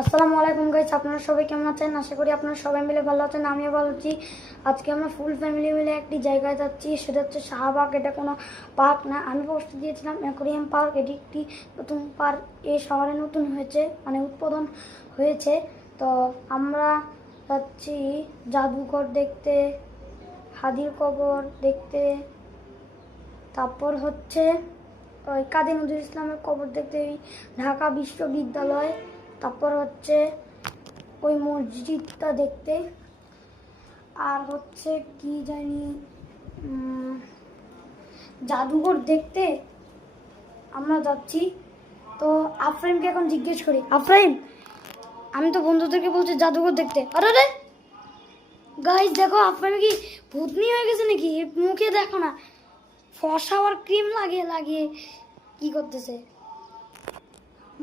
আসসালামু আলাইকুম গাইস, আপনারা সবাই কেমন আছেন? আশা করি আপনারা সবাই মিলে ভালো আছেন। আমিও ভালো আছি। আজকে আমরা ফুল ফ্যামিলি মিলে একটি জায়গায় যাচ্ছি, সেটা হচ্ছে শাহবাগ। এটা কোনো পার্ক না, আমি পোস্ট দিয়েছিলাম অ্যাকোরিয়াম পার্ক। এটি একটি নতুন পার্ক, এই শহরে নতুন হয়েছে, মানে উদ্বোধন হয়েছে। তো আমরা যাচ্ছি জাদুঘর দেখতে, হাদির কবর দেখতে, তারপর হচ্ছে ওই কাজী নজরুল ইসলামের কবর দেখতে, ঢাকা বিশ্ববিদ্যালয়, তারপর হচ্ছে ওই মসজিদটা দেখতে, আর হচ্ছে কি জানি জাদুঘর দেখতে আমরা যাচ্ছি। তো আফরাইমকে এখন জিজ্ঞেস করি, আফরাইম, আমি তো বন্ধুদেরকে বলছি জাদুঘর দেখতে। আরে রে গাইস, দেখো আফরাইম কি ভূতনি হয়ে গেছে নাকি? মুখে দেখো না, ফর্সা আর ক্রিম লাগিয়ে লাগিয়ে কি করতেছে।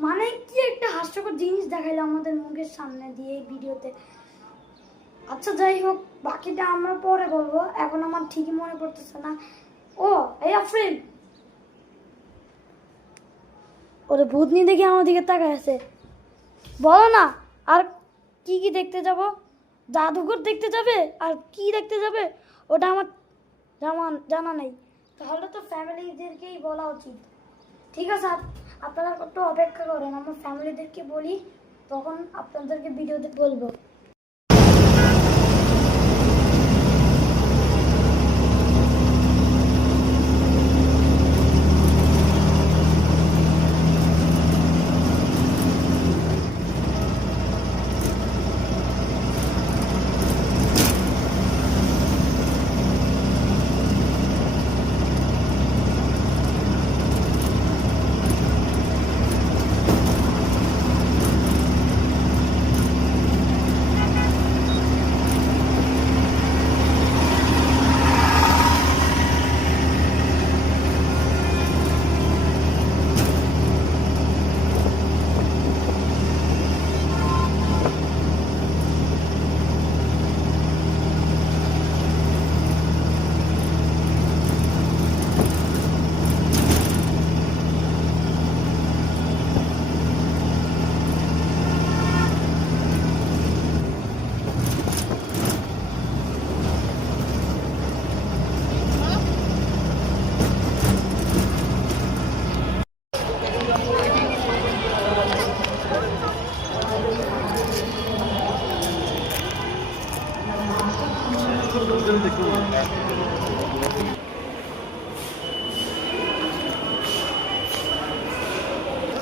মানে কি একটা হাস্যকর জিনিস দেখাইলো আমাদের মুখের সামনে দিয়ে এই ভিডিওতে। আচ্ছা যাই হোক, বাকিটা আমরা পরে বলবো, এখন আমার ঠিকই মনে পড়তেছে না। ও এই আফরিন, ওরে ভূতনি দেখে আমার দিকে তাকায় আছে। বলো না, আর কি কি দেখতে যাব? জাদুঘর দেখতে যাবে আর কি দেখতে যাবে ওটা আমার জানা নেই। তাহলে তো ফ্যামিলিদেরকেই বলা উচিত। ঠিক আছে, আপনারা একটু অপেক্ষা করেন, আমার ফ্যামিলিদেরকে বলি, তখন আপনাদেরকে ভিডিওতে বলবো।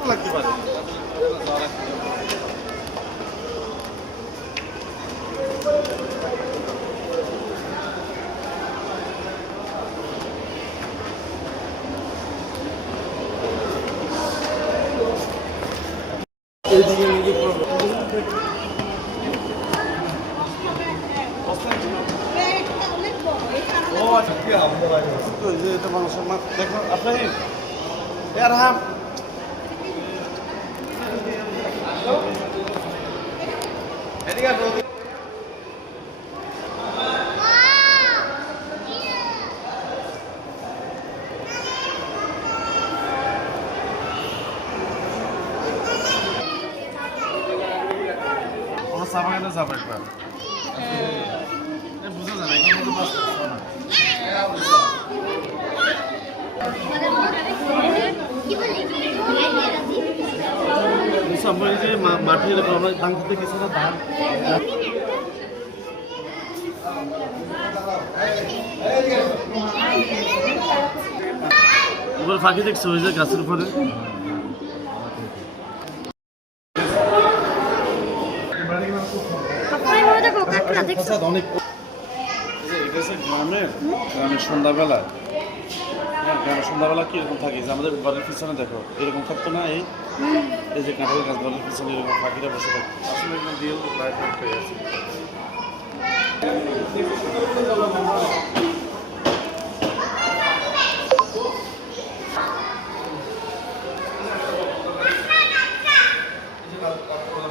লাগতে পারে। ও আচ্ছা, কি আমরা তো এই যে এটা মানুষের মা দেখো আপনি ইয়ার হাম এদিকে আসো। ওরা সাবানে যাবে একবার বুঝা যায় না, এগুলো তো বাস করছে না। আমরা যে মাটির আমরা ধান খেতে কিছু না ধান ওগুলো ফাঁকি দেখছো ওই যে গাছের উপরে অনেক গ্রামের সন্ধ্যাবেলা। হ্যাঁ, গ্রামের সন্ধ্যাবেলা কিরকম থাকে যে আমাদের ঘরের পিছনে দেখো এরকম থাকতো না, এই যে কাঁঠাল গাছ ঘরের পিছনে এরকম পাখিরা বসে থাকতো। আসলে এগুলো রিয়েল লাইফ হয়ে আছে।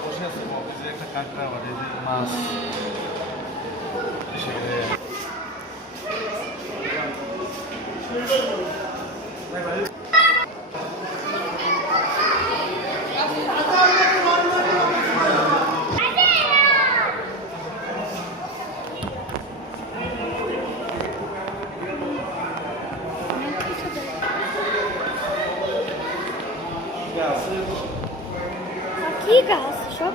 বসে আছে একটা কাঁকড়া আবার এই যে মাছ সেখানে কি গাছ সব?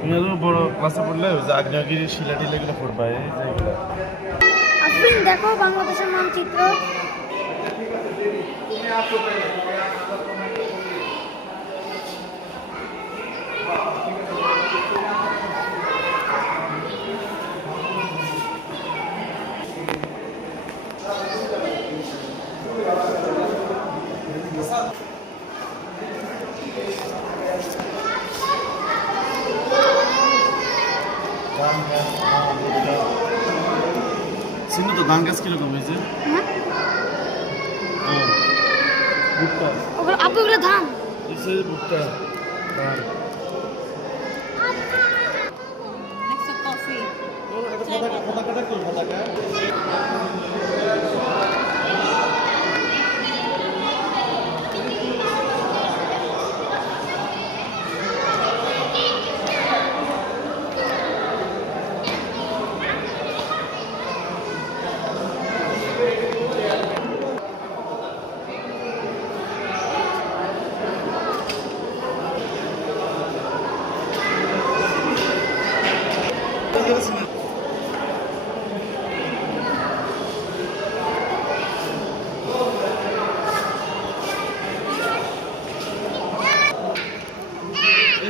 তুমি আরো বড় ক্লাসে পড়লে ওই যে আগ্নেয়গিরি শিলা টিলা এগুলো পড়বা এই যে এগুলো। আফরিন দেখো বাংলাদেশের মানচিত্র। চিনো তো ধান গাছ কিরকম হয়েছে? হ্যাঁ ভুট্টা ওগুলো আপু ওগুলো ধান। এসে ভুট্টা ধান Next to coffee. পতাকা কোন পতাকা?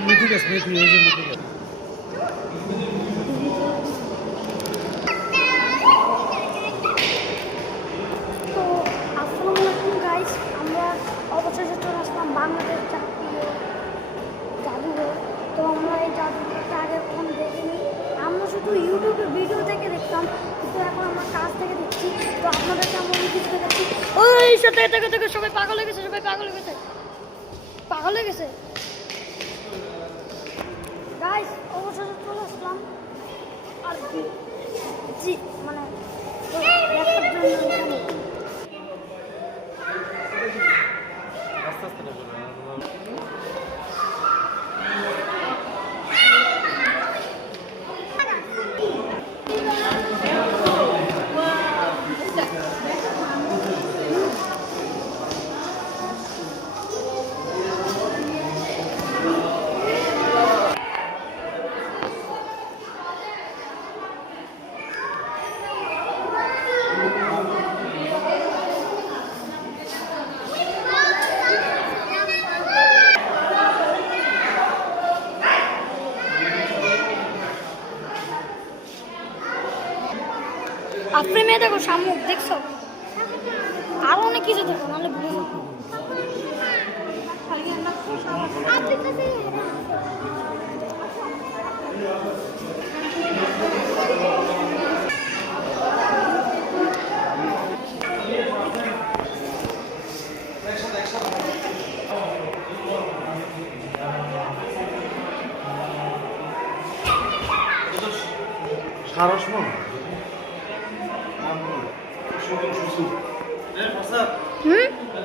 মেথি গাছ মেথি ওই যে মেথি গাছ। তো আসসালামু আলাইকুম গাইস, আমরা অবশেষে চলে আসলাম বাংলাদেশ জাতীয় জাদুঘর। তো আমরা এই জাদুঘরটা আগে কখনো দেখিনি, আমরা শুধু ইউটিউবে ভিডিও থেকে দেখতাম, কিন্তু এখন আমরা কাছ থেকে দেখছি। তো আপনাদেরকে আমরা কিছু দেখাচ্ছি। ওই সাথে থেকে থেকে সবাই পাগল হয়ে গেছে, সবাই পাগল হয়ে গেছে, পাগল হয়ে গেছে গাইস। অবশেষে চলে আসলাম আর জি মানে তো দেখার জন্য এখানে। আস্তে আস্তে না বলবেন। আপনি মেয়ে দেখো শামুক দেখছো, আরো অনেক কিছু দেখো নাহলে ভুলে যাবো। সারস মন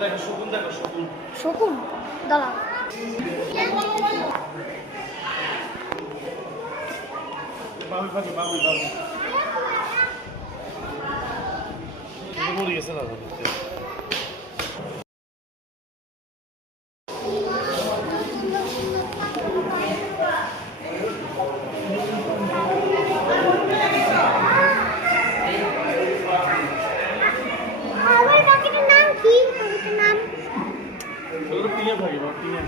দেখো শকুন দেখো শকুন শকুন দাঁড়া বাবু বাবু বাবু বাবু মরে গেছে না টিয়া থাকে বা টিয়া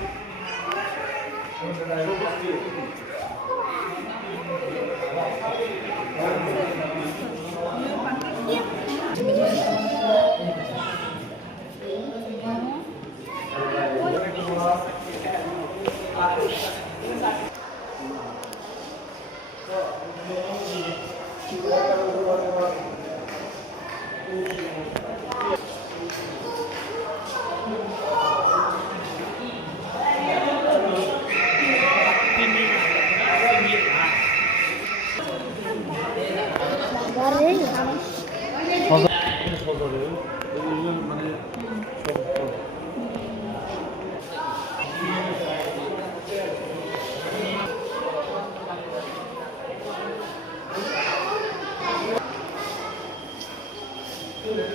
বিভিন্ন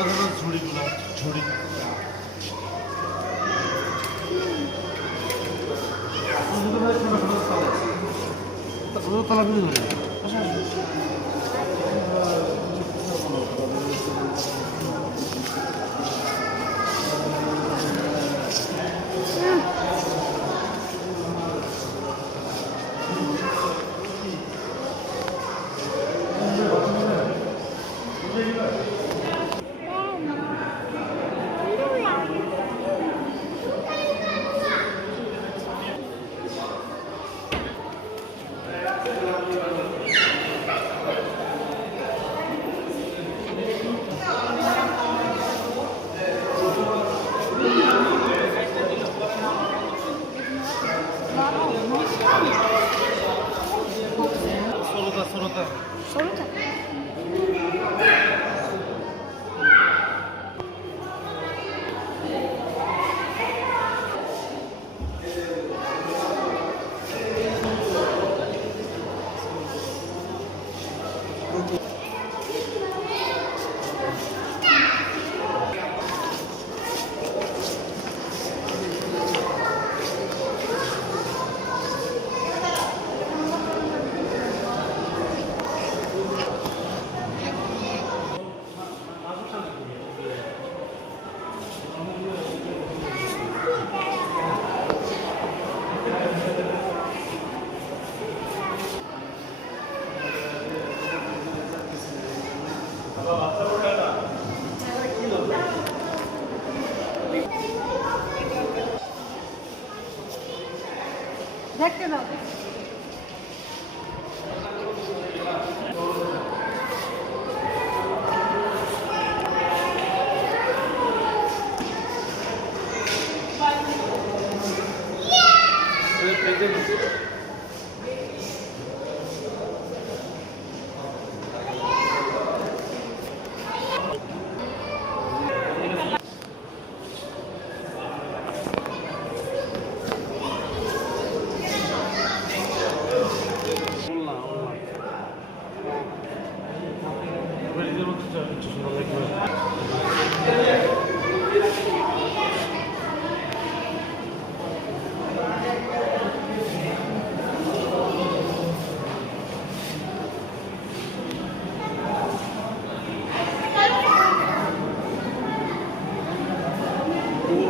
ধরনের ঝুড়িগুলো ঝুড়ি তলাগুলি ধরে ষোলোটা ষোলোটা দেখতে দাও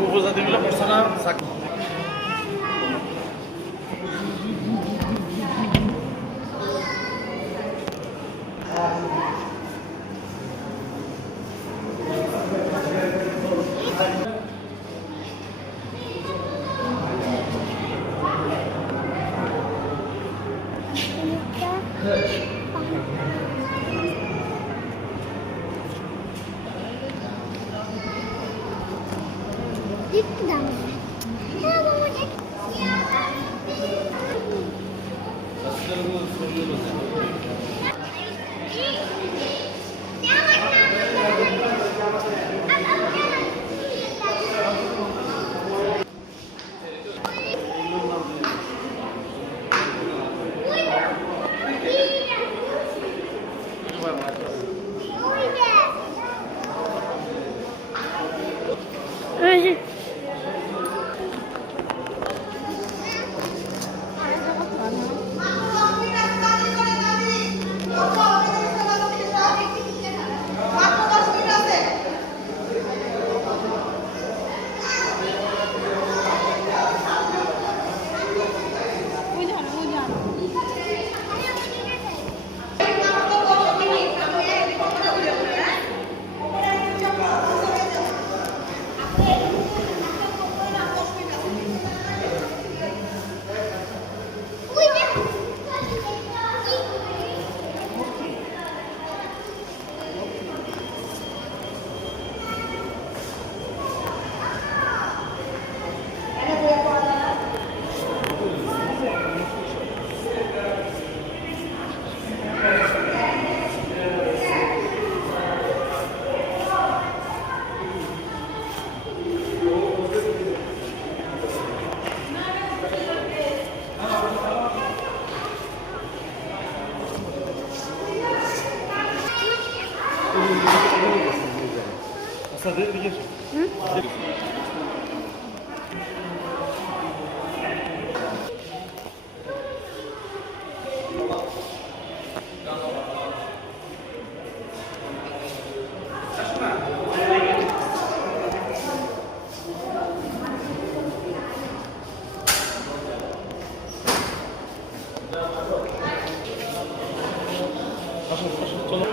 উপজাতিগুলো পড়ছে না আচ্ছা দে এদিকে এসো। হুম? আসো আসো চলো।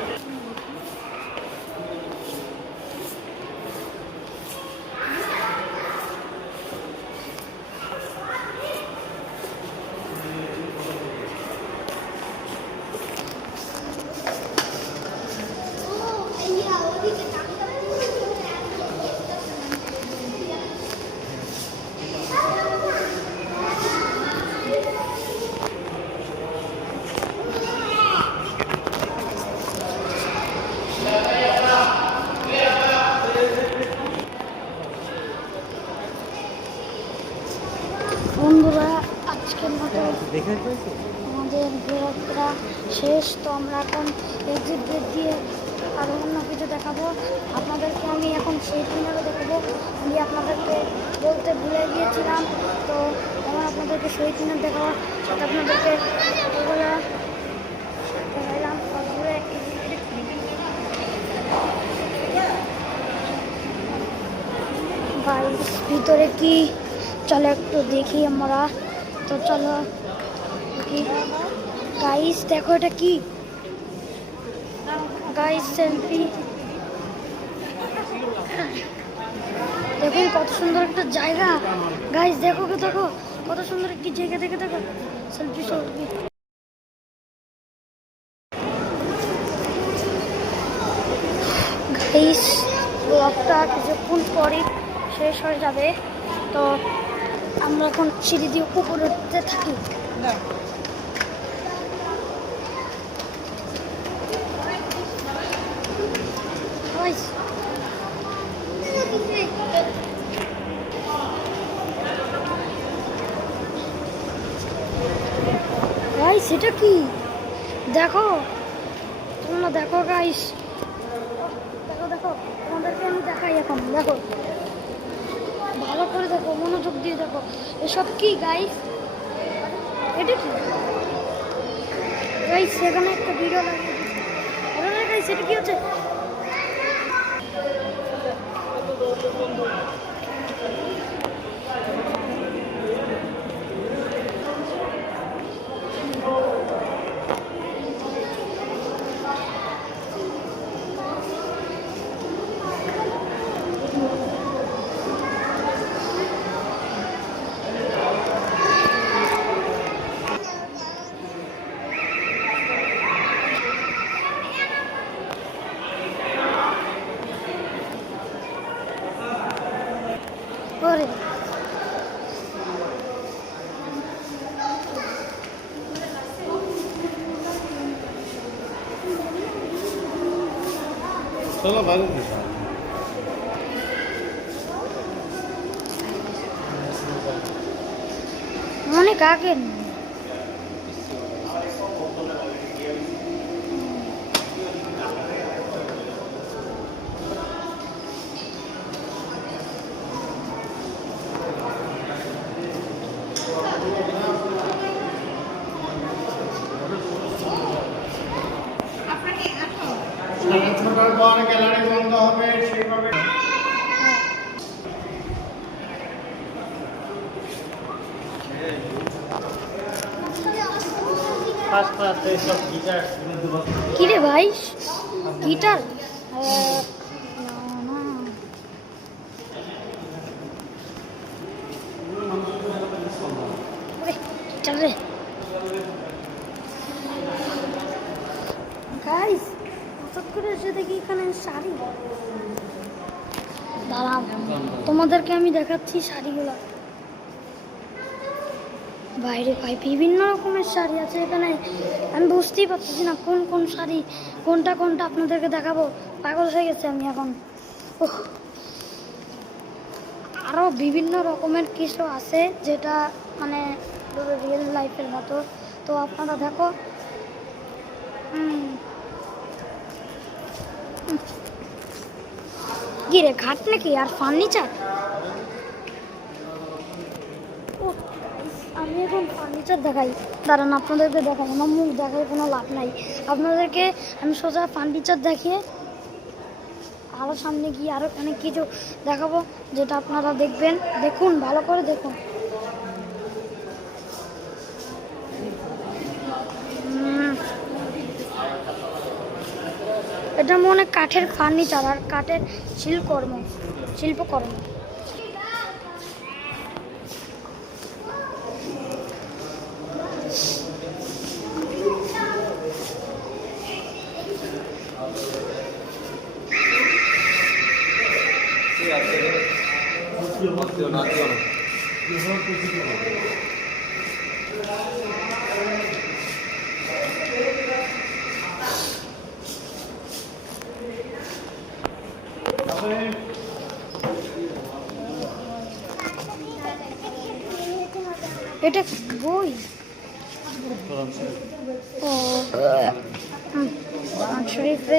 বন্ধুরা, আজকের মতো আমাদের ঘোরাফেরা শেষ। তো আমরা এখন এক্সিট গেট দিয়ে আরও অন্য কিছু দেখাবো আপনাদেরকে। আমি এখন সেই দিনেরও দেখাবো, আমি আপনাদেরকে বলতে ভুলে গিয়েছিলাম। তো আমার আপনাদেরকে সেই দিনের দেখাবো, সেটা আপনাদেরকে এগুলো দেখালাম। তারপরে ভাই ভিতরে কি, চলো একটু দেখি আমরা। তো চলো কি গাইস, দেখো এটা কি গাইস, সেলফি। দেখুন কত সুন্দর একটা জায়গা গাইস, দেখো দেখো কত সুন্দর একটি জায়গা, দেখে দেখো সেলফি সেলফি। গাইস ব্লগটা কিছুক্ষণ পরে শেষ হয়ে যাবে। তো আমরা এখন সিঁড়ি দিয়ে উপরে উঠতে থাকি। Guys, গাইস এটা কি দেখো, তোমরা দেখো গাইস, দেখো দেখো তোমাদেরকে আমি দেখাই এখন। দেখো ভালো করে দেখো, মনোযোগ দিয়ে দেখো, এসব কি গাইস, এটা কি গাইস? সেখানে একটা ভিডিও লাগিয়ে দিচ্ছি গাইস, এটা কি হচ্ছে? ওরে চলো বাইরে এসো। অনেক আগে ছোটার পর গ্যালারি বন্ধ হবে সেইভাবে। কি রে ভাই, গিটার? চল রে গাইস, হঠাৎ করে এসে দেখি এখানে শাড়ি। দাঁড়াও তোমাদেরকে আমি দেখাচ্ছি শাড়িগুলো। বাইরে ভাই বিভিন্ন রকমের শাড়ি আছে এখানে, আমি বুঝতেই পারতেছি না কোন কোন শাড়ি কোনটা কোনটা আপনাদেরকে দেখাবো। পাগল হয়ে গেছে আমি এখন। আরও বিভিন্ন রকমের কিছু আছে যেটা মানে রিয়েল লাইফের মতো। তো আপনারা দেখো, কি রে, খাট নাকি আর ফার্নিচার? আমি এখন ফার্নিচার দেখাই, দাঁড়ান আপনাদেরকে দেখাই, আমার মুখ দেখায় কোনো লাভ নাই। আপনাদেরকে আমি সোজা ফার্নিচার দেখিয়ে আরও সামনে গিয়ে আরও অনেক কিছু দেখাবো, যেটা আপনারা দেখবেন। দেখুন, ভালো করে দেখুন। এটা মনে কাঠের ফার্নিচার আর কাঠের শিল্পকর্ম। এটা বই। ও শরীফে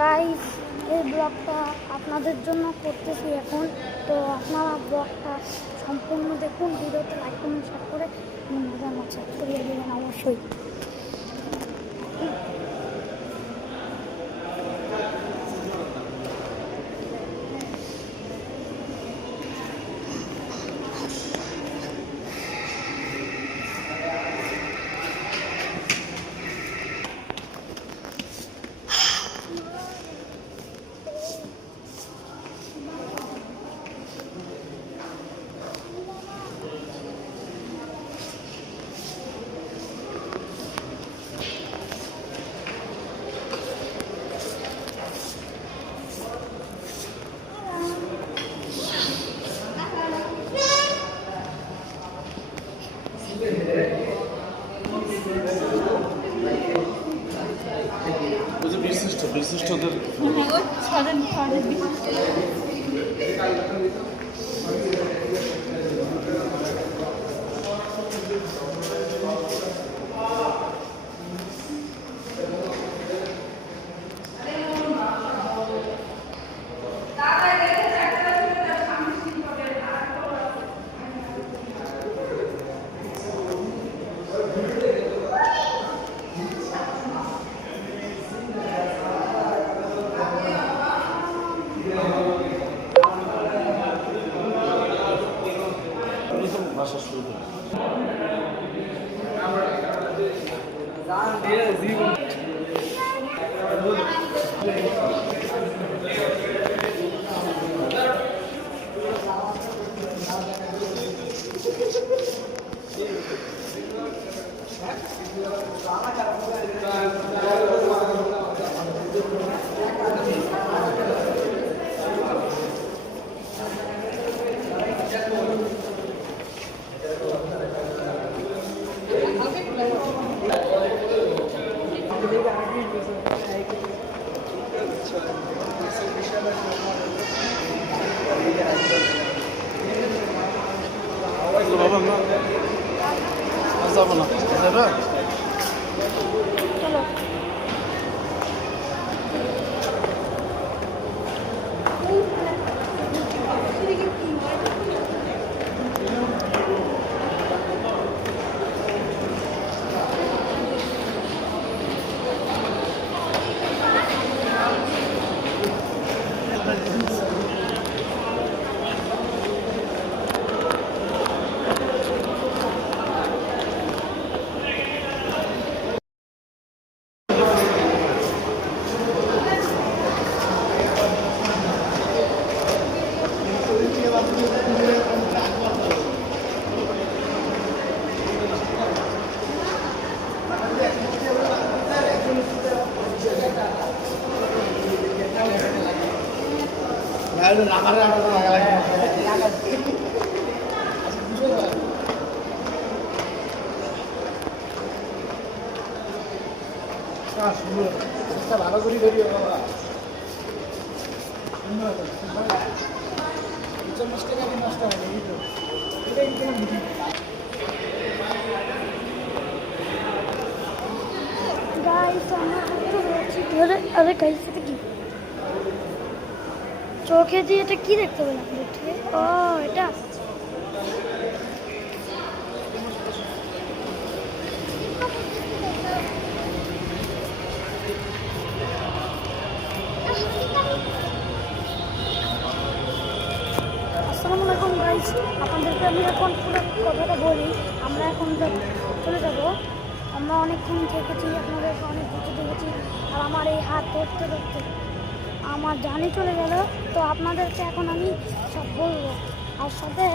গাইস, এই ব্লগটা আপনাদের জন্য করতেছি এখন। তো আপনারা ব্লগটা সম্পূর্ণ দেখুন, ভিডিওতে লাইক কমেন্ট শেয়ার করে জানাচ্ছে ছড়িয়ে দেবেন অবশ্যই। বিশিষ্টদের তো বাবা না যাবো না যাবে চলো ভালো করে বেরিয়ে বাবা নষ্ট হয় গাইস আমরা হাঁটতে রয়েছি আরে গাইস এটা কি চোখে দিয়ে এটা কি দেখতে পেলাম দেখতে ও এটা আসসালামু আলাইকুম গাইস আপনাদেরকে আমি এখন পুরো কথাটা বলি আমরা এখন চলে যাব আমরা অনেকক্ষণ থেকেছি আপনাদেরকে অনেক কিছু দেখেছি আর আমার এই হাত ধরতে ধরতে আমার জানি চলে গেল তো আপনাদেরকে এখন আমি সব বলবো আর সাথে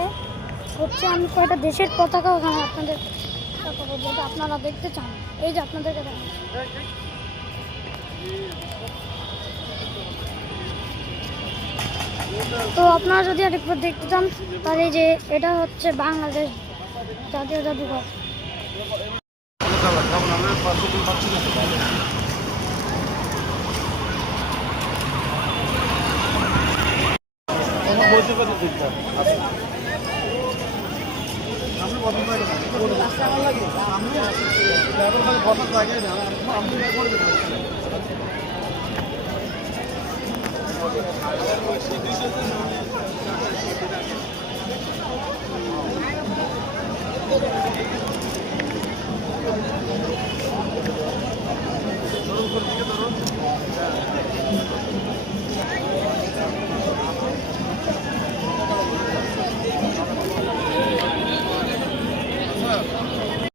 হচ্ছে আমি কয়টা দেশের পতাকা ওখানে আপনাদের দেখাবো যদি আপনারা দেখতে চান এই যে আপনাদেরকে দেখাবো তো আপনারা যদি আরেকবার দেখতে চান তাহলে এই যে এটা হচ্ছে বাংলাদেশ জাতীয় জাদুঘর বলতে পারি ঠিকঠাক আমি